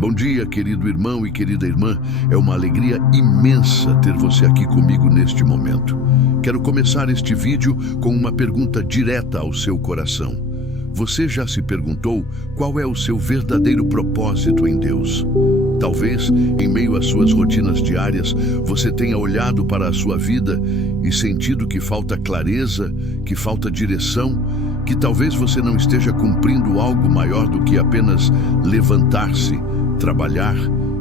Bom dia, querido irmão e querida irmã. É uma alegria imensa ter você aqui comigo neste momento. Quero começar este vídeo com uma pergunta direta ao seu coração. Você já se perguntou qual é o seu verdadeiro propósito em Deus? Talvez, em meio às suas rotinas diárias, você tenha olhado para a sua vida e sentido que falta clareza, que falta direção, que talvez você não esteja cumprindo algo maior do que apenas levantar-se, trabalhar,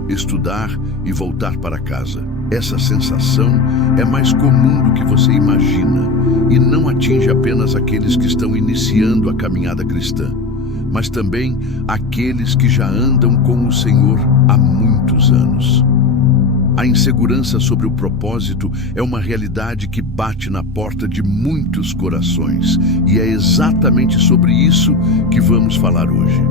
estudar e voltar para casa. Essa sensação é mais comum do que você imagina e não atinge apenas aqueles que estão iniciando a caminhada cristã, mas também aqueles que já andam com o Senhor há muitos anos. A insegurança sobre o propósito é uma realidade que bate na porta de muitos corações, e é exatamente sobre isso que vamos falar hoje.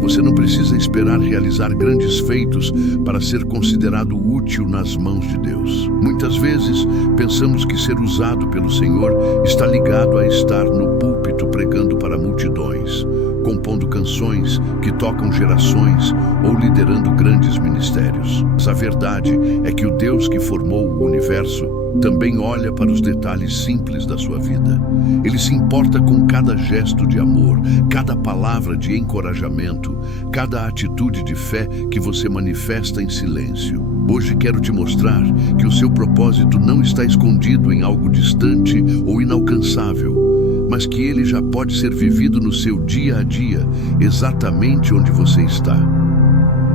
Você não precisa esperar realizar grandes feitos para ser considerado útil nas mãos de Deus. Muitas vezes, pensamos que ser usado pelo Senhor está ligado a estar no púlpito pregando para multidões, compondo canções que tocam gerações ou liderando grandes ministérios. Mas a verdade é que o Deus que formou o universo também olha para os detalhes simples da sua vida. Ele se importa com cada gesto de amor, cada palavra de encorajamento, cada atitude de fé que você manifesta em silêncio. Hoje quero te mostrar que o seu propósito não está escondido em algo distante ou inalcançável, mas que ele já pode ser vivido no seu dia a dia, exatamente onde você está.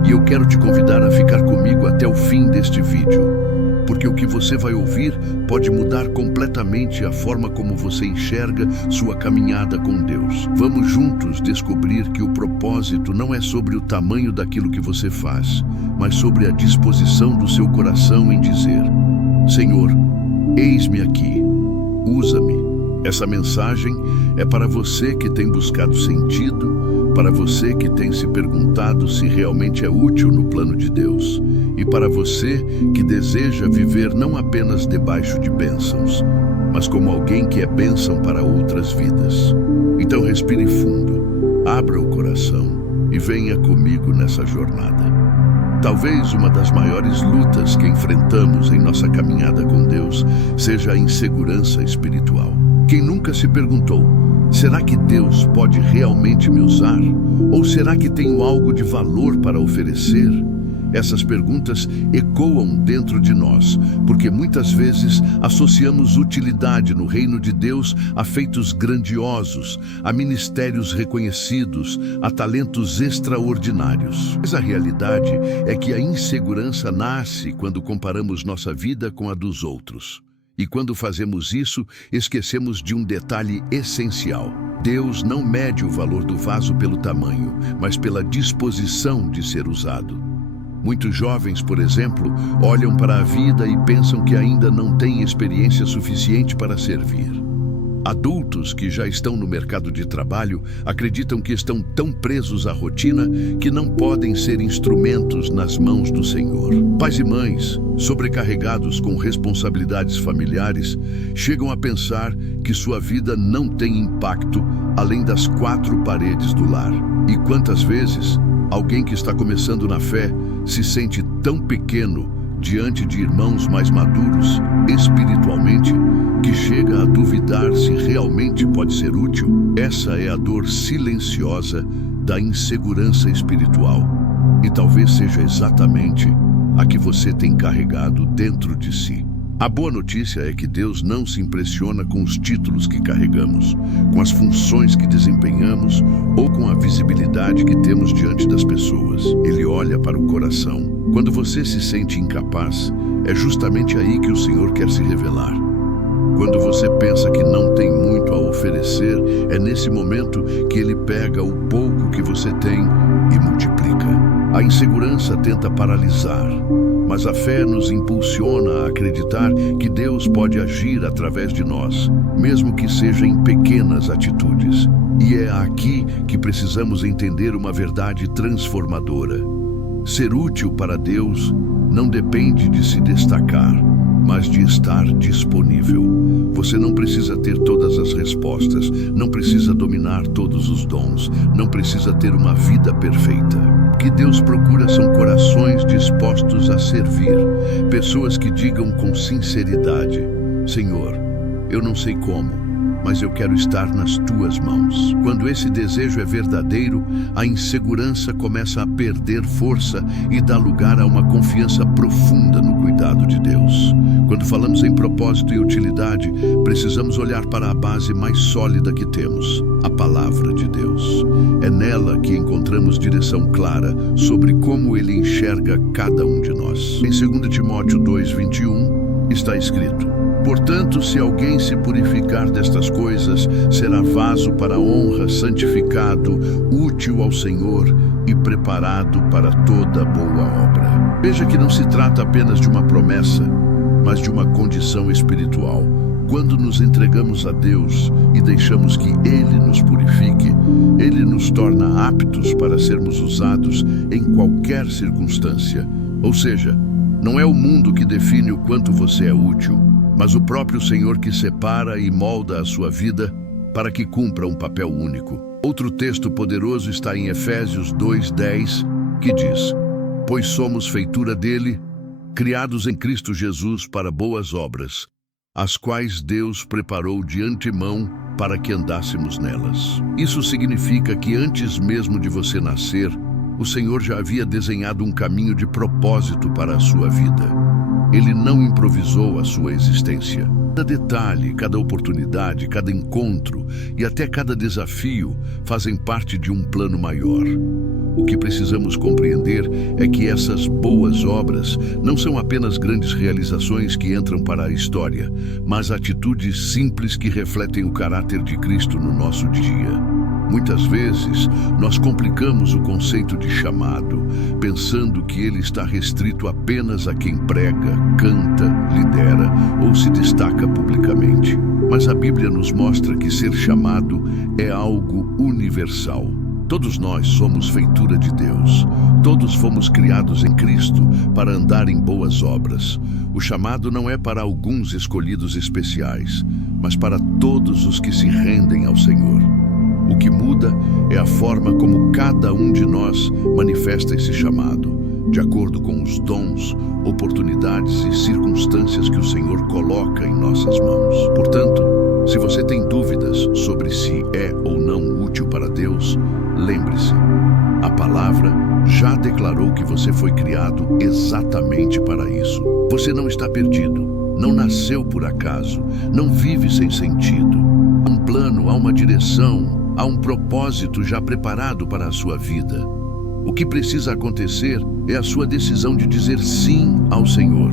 E eu quero te convidar a ficar comigo até o fim deste vídeo, porque o que você vai ouvir pode mudar completamente a forma como você enxerga sua caminhada com Deus. Vamos juntos descobrir que o propósito não é sobre o tamanho daquilo que você faz, mas sobre a disposição do seu coração em dizer: Senhor, eis-me aqui, usa-me. Essa mensagem é para você que tem buscado sentido, para você que tem se perguntado se realmente é útil no plano de Deus, e para você que deseja viver não apenas debaixo de bênçãos, mas como alguém que é bênção para outras vidas. Então respire fundo, abra o coração e venha comigo nessa jornada. Talvez uma das maiores lutas que enfrentamos em nossa caminhada com Deus seja a insegurança espiritual. Quem nunca se perguntou: será que Deus pode realmente me usar? Ou será que tenho algo de valor para oferecer? Essas perguntas ecoam dentro de nós, porque muitas vezes associamos utilidade no reino de Deus a feitos grandiosos, a ministérios reconhecidos, a talentos extraordinários. Mas a realidade é que a insegurança nasce quando comparamos nossa vida com a dos outros. E quando fazemos isso, esquecemos de um detalhe essencial. Deus não mede o valor do vaso pelo tamanho, mas pela disposição de ser usado. Muitos jovens, por exemplo, olham para a vida e pensam que ainda não têm experiência suficiente para servir. Adultos que já estão no mercado de trabalho acreditam que estão tão presos à rotina que não podem ser instrumentos nas mãos do Senhor. Pais e mães, sobrecarregados com responsabilidades familiares, chegam a pensar que sua vida não tem impacto além das quatro paredes do lar. E quantas vezes alguém que está começando na fé se sente tão pequeno diante de irmãos mais maduros espiritualmente que chega a duvidar se realmente pode ser útil? Essa é a dor silenciosa da insegurança espiritual, e talvez seja exatamente a que você tem carregado dentro de si. A boa notícia é que Deus não se impressiona com os títulos que carregamos, com as funções que desempenhamos ou com a visibilidade que temos diante das pessoas. Ele olha para o coração. Quando você se sente incapaz, é justamente aí que o Senhor quer se revelar. Quando você pensa que não tem muito a oferecer, é nesse momento que Ele pega o pouco que você tem e multiplica. A insegurança tenta paralisar, mas a fé nos impulsiona a acreditar que Deus pode agir através de nós, mesmo que seja em pequenas atitudes. E é aqui que precisamos entender uma verdade transformadora. Ser útil para Deus não depende de se destacar, mas de estar disponível. Você não precisa ter todas as respostas, não precisa dominar todos os dons, não precisa ter uma vida perfeita. que Deus procura são corações dispostos a servir, pessoas que digam com sinceridade: Senhor, eu não sei como, mas eu quero estar nas tuas mãos. Quando esse desejo é verdadeiro, a insegurança começa a perder força e dá lugar a uma confiança profunda no cuidado de Deus. Quando falamos em propósito e utilidade, precisamos olhar para a base mais sólida que temos, a palavra de Deus. É nela que encontramos direção clara sobre como Ele enxerga cada um de nós. Em 2 Timóteo 2:21 está escrito: portanto, se alguém se purificar destas coisas, será vaso para a honra, santificado, útil ao Senhor e preparado para toda boa obra. Veja que não se trata apenas de uma promessa, mas de uma condição espiritual. Quando nos entregamos a Deus e deixamos que Ele nos purifique, Ele nos torna aptos para sermos usados em qualquer circunstância. Ou seja, não é o mundo que define o quanto você é útil, mas o próprio Senhor que separa e molda a sua vida para que cumpra um papel único. Outro texto poderoso está em Efésios 2:10, que diz: pois somos feitura dele, criados em Cristo Jesus para boas obras, as quais Deus preparou de antemão para que andássemos nelas. Isso significa que antes mesmo de você nascer, o Senhor já havia desenhado um caminho de propósito para a sua vida. Ele não improvisou a sua existência. Cada detalhe, cada oportunidade, cada encontro e até cada desafio fazem parte de um plano maior. O que precisamos compreender é que essas boas obras não são apenas grandes realizações que entram para a história, mas atitudes simples que refletem o caráter de Cristo no nosso dia. Muitas vezes, nós complicamos o conceito de chamado, pensando que ele está restrito apenas a quem prega, canta, lidera ou se destaca publicamente. Mas a Bíblia nos mostra que ser chamado é algo universal. Todos nós somos feitura de Deus. Todos fomos criados em Cristo para andar em boas obras. O chamado não é para alguns escolhidos especiais, mas para todos os que se rendem ao Senhor. O que muda é a forma como cada um de nós manifesta esse chamado, de acordo com os dons, oportunidades e circunstâncias que o Senhor coloca em nossas mãos. Portanto, se você tem dúvidas sobre se é ou não útil para Deus, lembre-se, a palavra já declarou que você foi criado exatamente para isso. Você não está perdido, não nasceu por acaso, não vive sem sentido. Há um plano, há uma direção, há um propósito já preparado para a sua vida. O que precisa acontecer é a sua decisão de dizer sim ao Senhor.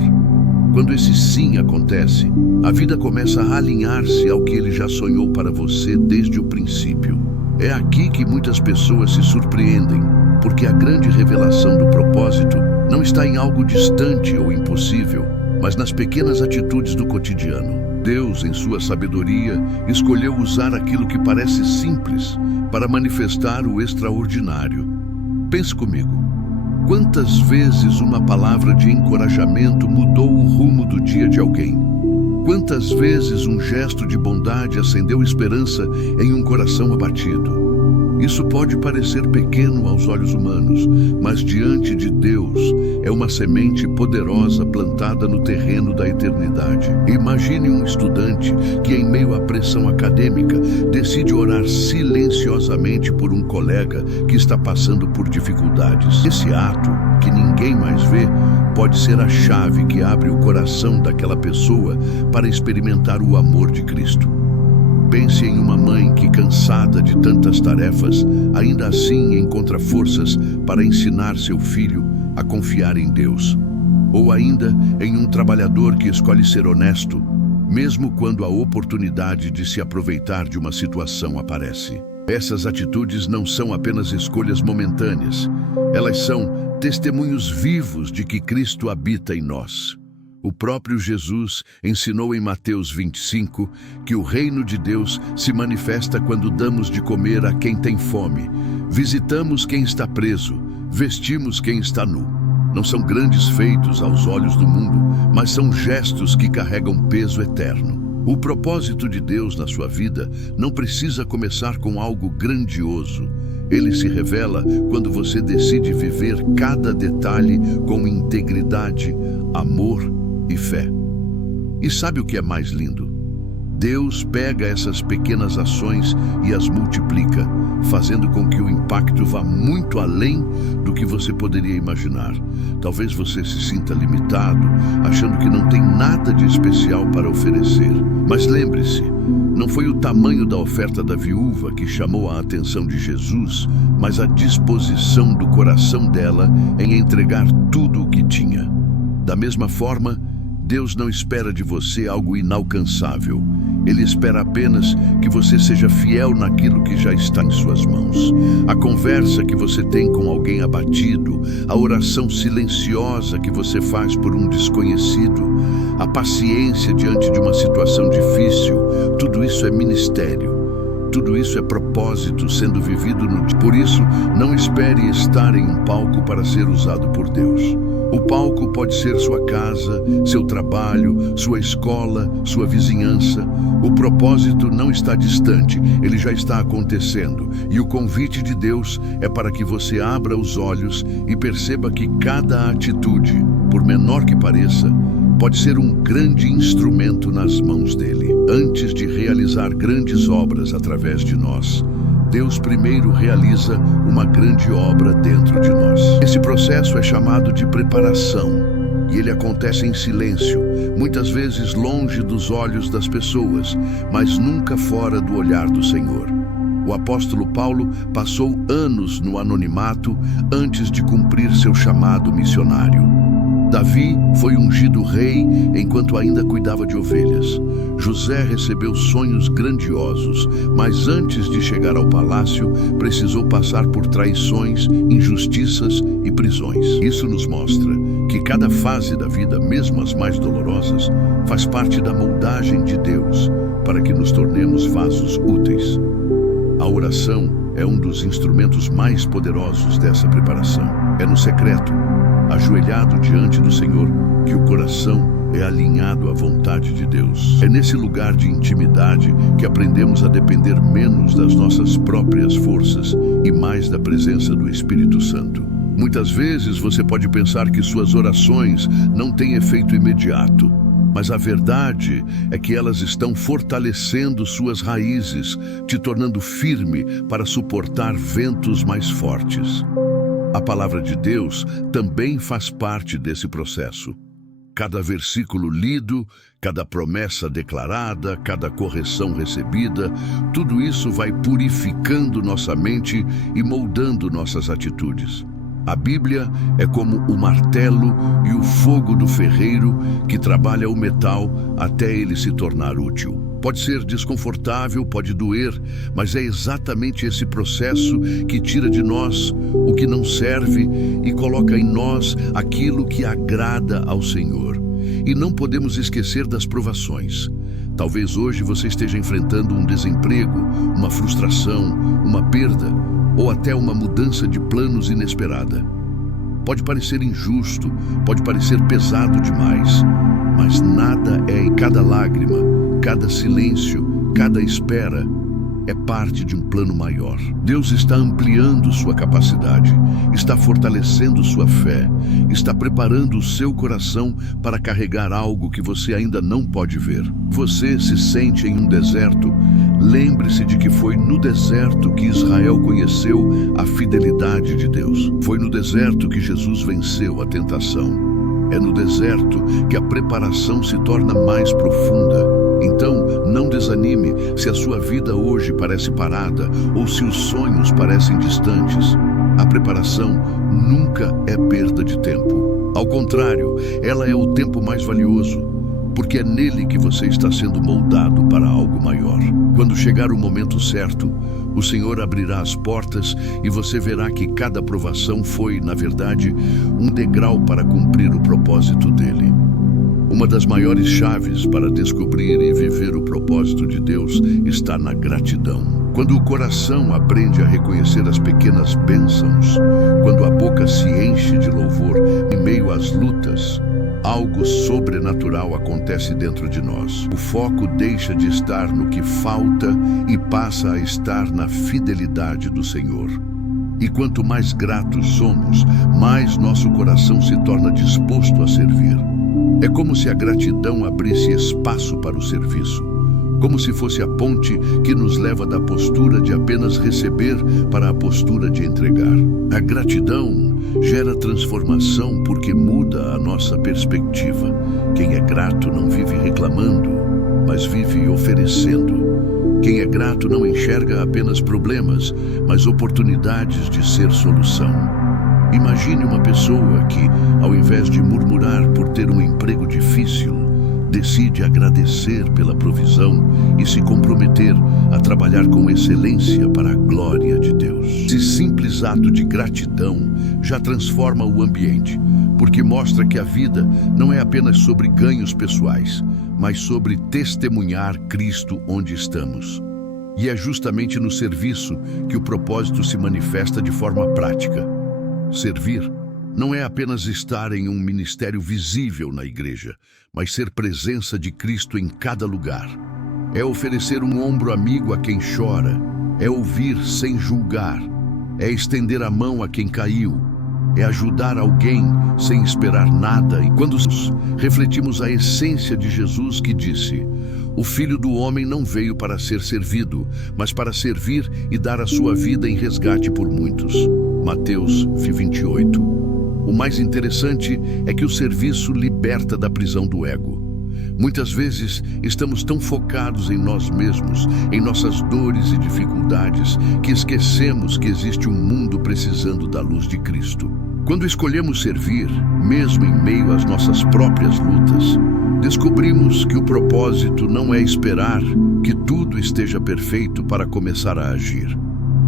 Quando esse sim acontece, a vida começa a alinhar-se ao que Ele já sonhou para você desde o princípio. É aqui que muitas pessoas se surpreendem, porque a grande revelação do propósito não está em algo distante ou impossível, mas nas pequenas atitudes do cotidiano. Deus, em sua sabedoria, escolheu usar aquilo que parece simples para manifestar o extraordinário. Pense comigo. Quantas vezes uma palavra de encorajamento mudou o rumo do dia de alguém? Quantas vezes um gesto de bondade acendeu esperança em um coração abatido? Isso pode parecer pequeno aos olhos humanos, mas diante de Deus é uma semente poderosa plantada no terreno da eternidade. Imagine um estudante que, em meio à pressão acadêmica, decide orar silenciosamente por um colega que está passando por dificuldades. Esse ato, que ninguém mais vê, pode ser a chave que abre o coração daquela pessoa para experimentar o amor de Cristo. Pense em uma mãe que, cansada de tantas tarefas, ainda assim encontra forças para ensinar seu filho a confiar em Deus. Ou ainda em um trabalhador que escolhe ser honesto, mesmo quando a oportunidade de se aproveitar de uma situação aparece. Essas atitudes não são apenas escolhas momentâneas, elas são testemunhos vivos de que Cristo habita em nós. O próprio Jesus ensinou em Mateus 25 que o reino de Deus se manifesta quando damos de comer a quem tem fome, visitamos quem está preso, vestimos quem está nu. Não são grandes feitos aos olhos do mundo, mas são gestos que carregam peso eterno. O propósito de Deus na sua vida não precisa começar com algo grandioso. Ele se revela quando você decide viver cada detalhe com integridade, amor e fé. E sabe o que é mais lindo? Deus pega essas pequenas ações e as multiplica, fazendo com que o impacto vá muito além do que você poderia imaginar. Talvez você se sinta limitado, achando que não tem nada de especial para oferecer. Mas lembre-se, não foi o tamanho da oferta da viúva que chamou a atenção de Jesus, mas a disposição do coração dela em entregar tudo o que tinha. Da mesma forma, Deus não espera de você algo inalcançável. Ele espera apenas que você seja fiel naquilo que já está em suas mãos. A conversa que você tem com alguém abatido, a oração silenciosa que você faz por um desconhecido, a paciência diante de uma situação difícil, tudo isso é ministério. Tudo isso é propósito sendo vivido no dia. Por isso, não espere estar em um palco para ser usado por Deus. O palco pode ser sua casa, seu trabalho, sua escola, sua vizinhança. O propósito não está distante, ele já está acontecendo. E o convite de Deus é para que você abra os olhos e perceba que cada atitude, por menor que pareça, pode ser um grande instrumento nas mãos dele. Antes de realizar grandes obras através de nós, Deus primeiro realiza uma grande obra dentro de nós. Esse processo é chamado de preparação, e ele acontece em silêncio, muitas vezes longe dos olhos das pessoas, mas nunca fora do olhar do Senhor. O apóstolo Paulo passou anos no anonimato antes de cumprir seu chamado missionário. Davi foi ungido rei enquanto ainda cuidava de ovelhas. José recebeu sonhos grandiosos, mas antes de chegar ao palácio, precisou passar por traições, injustiças e prisões. Isso nos mostra que cada fase da vida, mesmo as mais dolorosas, faz parte da moldagem de Deus para que nos tornemos vasos úteis. A oração é um dos instrumentos mais poderosos dessa preparação. É no secreto, ajoelhado diante do Senhor, que o coração é alinhado à vontade de Deus. É nesse lugar de intimidade que aprendemos a depender menos das nossas próprias forças e mais da presença do Espírito Santo. Muitas vezes você pode pensar que suas orações não têm efeito imediato, mas a verdade é que elas estão fortalecendo suas raízes, te tornando firme para suportar ventos mais fortes. A palavra de Deus também faz parte desse processo. Cada versículo lido, cada promessa declarada, cada correção recebida, tudo isso vai purificando nossa mente e moldando nossas atitudes. A Bíblia é como o martelo e o fogo do ferreiro que trabalha o metal até ele se tornar útil. Pode ser desconfortável, pode doer, mas é exatamente esse processo que tira de nós o que não serve e coloca em nós aquilo que agrada ao Senhor. E não podemos esquecer das provações. Talvez hoje você esteja enfrentando um desemprego, uma frustração, uma perda ou até uma mudança de planos inesperada. Pode parecer injusto, pode parecer pesado demais, mas nada é em cada lágrima, cada silêncio, cada espera, é parte de um plano maior. Deus está ampliando sua capacidade, está fortalecendo sua fé, está preparando o seu coração para carregar algo que você ainda não pode ver. Você se sente em um deserto? Lembre-se de que foi no deserto que Israel conheceu a fidelidade de Deus. Foi no deserto que Jesus venceu a tentação. É no deserto que a preparação se torna mais profunda. Então, não desanime se a sua vida hoje parece parada ou se os sonhos parecem distantes. A preparação nunca é perda de tempo. Ao contrário, ela é o tempo mais valioso, porque é nele que você está sendo moldado para algo maior. Quando chegar o momento certo, o Senhor abrirá as portas e você verá que cada provação foi, na verdade, um degrau para cumprir o propósito dele. Uma das maiores chaves para descobrir e viver o propósito de Deus está na gratidão. Quando o coração aprende a reconhecer as pequenas bênçãos, quando a boca se enche de louvor em meio às lutas, algo sobrenatural acontece dentro de nós. O foco deixa de estar no que falta e passa a estar na fidelidade do Senhor. E quanto mais gratos somos, mais nosso coração se torna disposto a servir. É como se a gratidão abrisse espaço para o serviço, como se fosse a ponte que nos leva da postura de apenas receber para a postura de entregar. A gratidão gera transformação porque muda a nossa perspectiva. Quem é grato não vive reclamando, mas vive oferecendo. Quem é grato não enxerga apenas problemas, mas oportunidades de ser solução. Imagine uma pessoa que, ao invés de murmurar por ter um emprego difícil, decide agradecer pela provisão e se comprometer a trabalhar com excelência para a glória de Deus. Esse simples ato de gratidão já transforma o ambiente, porque mostra que a vida não é apenas sobre ganhos pessoais, mas sobre testemunhar Cristo onde estamos. E é justamente no serviço que o propósito se manifesta de forma prática. Servir não é apenas estar em um ministério visível na igreja, mas ser presença de Cristo em cada lugar. É oferecer um ombro amigo a quem chora, é ouvir sem julgar, é estender a mão a quem caiu, é ajudar alguém sem esperar nada. E quando refletimos a essência de Jesus que disse: "O Filho do Homem não veio para ser servido, mas para servir e dar a sua vida em resgate por muitos." Mateus 28. O mais interessante é que o serviço liberta da prisão do ego. Muitas vezes estamos tão focados em nós mesmos, em nossas dores e dificuldades, que esquecemos que existe um mundo precisando da luz de Cristo. Quando escolhemos servir, mesmo em meio às nossas próprias lutas, descobrimos que o propósito não é esperar que tudo esteja perfeito para começar a agir,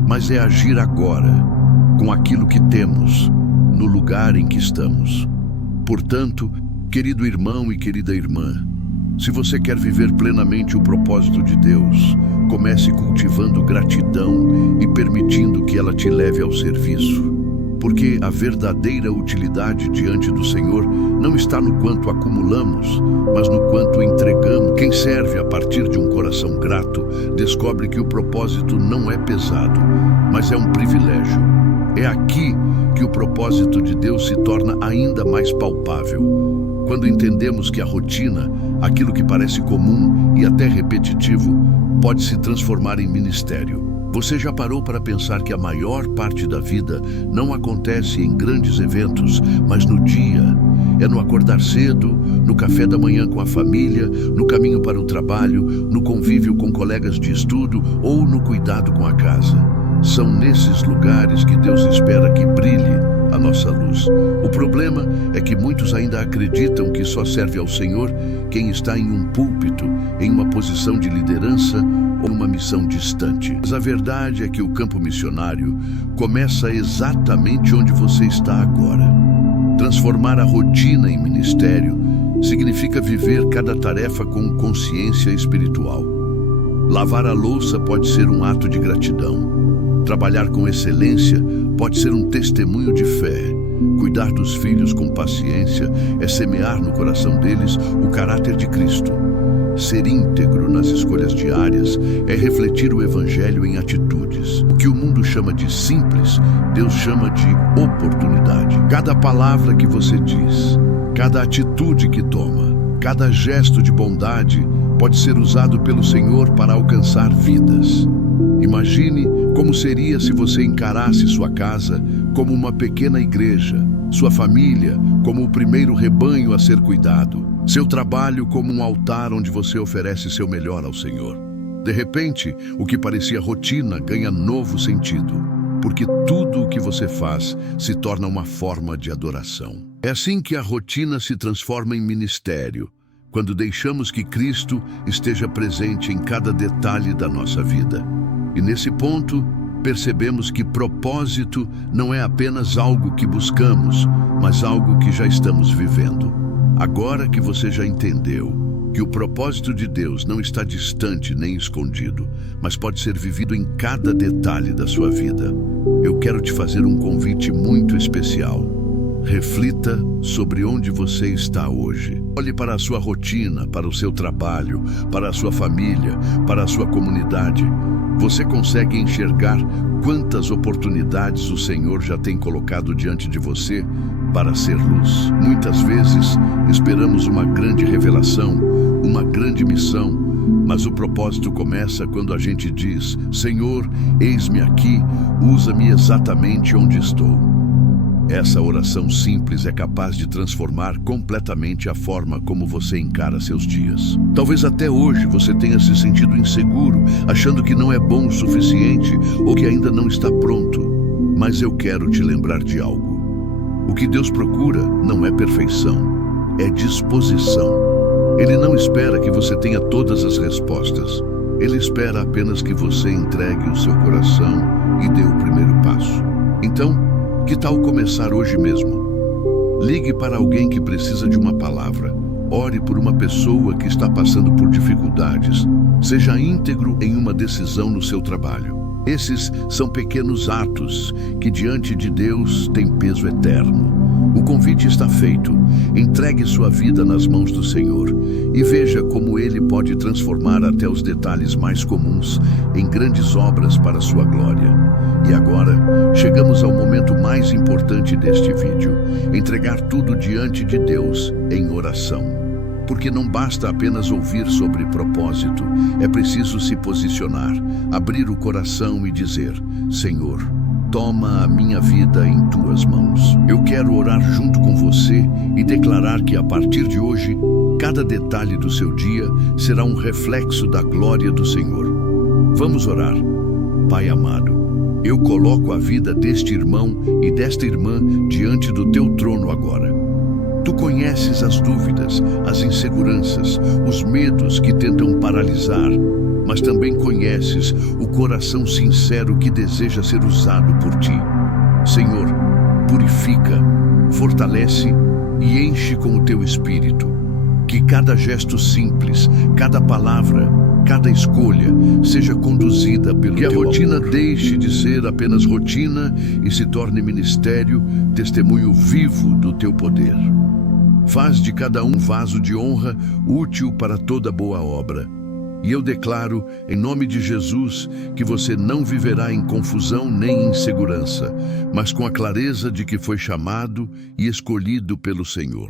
mas é agir agora, com aquilo que temos, no lugar em que estamos. Portanto, querido irmão e querida irmã, se você quer viver plenamente o propósito de Deus, comece cultivando gratidão e permitindo que ela te leve ao serviço. Porque a verdadeira utilidade diante do Senhor não está no quanto acumulamos, mas no quanto entregamos. Quem serve a partir de um coração grato descobre que o propósito não é pesado, mas é um privilégio. É aqui que o propósito de Deus se torna ainda mais palpável. Quando entendemos que a rotina, aquilo que parece comum e até repetitivo, pode se transformar em ministério. Você já parou para pensar que a maior parte da vida não acontece em grandes eventos, mas no dia? É no acordar cedo, no café da manhã com a família, no caminho para o trabalho, no convívio com colegas de estudo ou no cuidado com a casa. São nesses lugares que Deus espera que brilhe a nossa luz. O problema é que muitos ainda acreditam que só serve ao Senhor quem está em um púlpito, em uma posição de liderança ou uma missão distante. Mas a verdade é que o campo missionário começa exatamente onde você está agora. Transformar a rotina em ministério significa viver cada tarefa com consciência espiritual. Lavar a louça pode ser um ato de gratidão. Trabalhar com excelência pode ser um testemunho de fé. Cuidar dos filhos com paciência é semear no coração deles o caráter de Cristo. Ser íntegro nas escolhas diárias é refletir o Evangelho em atitudes. O que o mundo chama de simples, Deus chama de oportunidade. Cada palavra que você diz, cada atitude que toma, cada gesto de bondade pode ser usado pelo Senhor para alcançar vidas. Imagine como seria se você encarasse sua casa como uma pequena igreja, sua família como o primeiro rebanho a ser cuidado, seu trabalho como um altar onde você oferece seu melhor ao Senhor. De repente, o que parecia rotina ganha novo sentido, porque tudo o que você faz se torna uma forma de adoração. É assim que a rotina se transforma em ministério, quando deixamos que Cristo esteja presente em cada detalhe da nossa vida. E nesse ponto, percebemos que propósito não é apenas algo que buscamos, mas algo que já estamos vivendo. Agora que você já entendeu que o propósito de Deus não está distante nem escondido, mas pode ser vivido em cada detalhe da sua vida, eu quero te fazer um convite muito especial. Reflita sobre onde você está hoje. Olhe para a sua rotina, para o seu trabalho, para a sua família, para a sua comunidade. Você consegue enxergar quantas oportunidades o Senhor já tem colocado diante de você para ser luz? Muitas vezes esperamos uma grande revelação, uma grande missão, mas o propósito começa quando a gente diz: Senhor, eis-me aqui, usa-me exatamente onde estou. Essa oração simples é capaz de transformar completamente a forma como você encara seus dias. Talvez até hoje você tenha se sentido inseguro, achando que não é bom o suficiente ou que ainda não está pronto. Mas eu quero te lembrar de algo. O que Deus procura não é perfeição, é disposição. Ele não espera que você tenha todas as respostas. Ele espera apenas que você entregue o seu coração e dê o primeiro passo. Então, que tal começar hoje mesmo? Ligue para alguém que precisa de uma palavra. Ore por uma pessoa que está passando por dificuldades. Seja íntegro em uma decisão no seu trabalho. Esses são pequenos atos que diante de Deus têm peso eterno. O convite está feito. Entregue sua vida nas mãos do Senhor e veja como Ele pode transformar até os detalhes mais comuns em grandes obras para a sua glória. E agora, chegamos ao momento mais importante deste vídeo: entregar tudo diante de Deus em oração. Porque não basta apenas ouvir sobre propósito, é preciso se posicionar, abrir o coração e dizer: Senhor, toma a minha vida em tuas mãos. Eu quero orar junto com você e declarar que a partir de hoje, cada detalhe do seu dia será um reflexo da glória do Senhor. Vamos orar. Pai amado, eu coloco a vida deste irmão e desta irmã diante do teu trono agora. Tu conheces as dúvidas, as inseguranças, os medos que tentam paralisar, mas também conheces o coração sincero que deseja ser usado por ti. Senhor, purifica, fortalece e enche com o teu espírito. Que cada gesto simples, cada palavra, cada escolha seja conduzida pelo teu amor. Que a rotina deixe de ser apenas rotina e se torne ministério, testemunho vivo do teu poder. Faz de cada um vaso de honra útil para toda boa obra. E eu declaro, em nome de Jesus, que você não viverá em confusão nem insegurança, mas com a clareza de que foi chamado e escolhido pelo Senhor.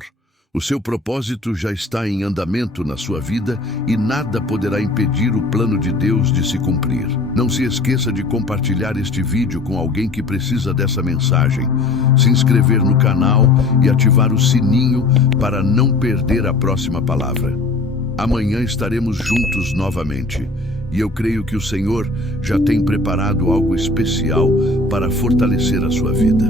O seu propósito já está em andamento na sua vida e nada poderá impedir o plano de Deus de se cumprir. Não se esqueça de compartilhar este vídeo com alguém que precisa dessa mensagem, se inscrever no canal e ativar o sininho para não perder a próxima palavra. Amanhã estaremos juntos novamente e eu creio que o Senhor já tem preparado algo especial para fortalecer a sua vida.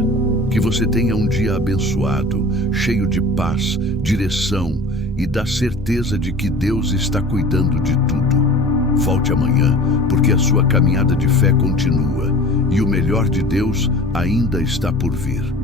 Que você tenha um dia abençoado, cheio de paz, direção e da certeza de que Deus está cuidando de tudo. Volte amanhã, porque a sua caminhada de fé continua e o melhor de Deus ainda está por vir.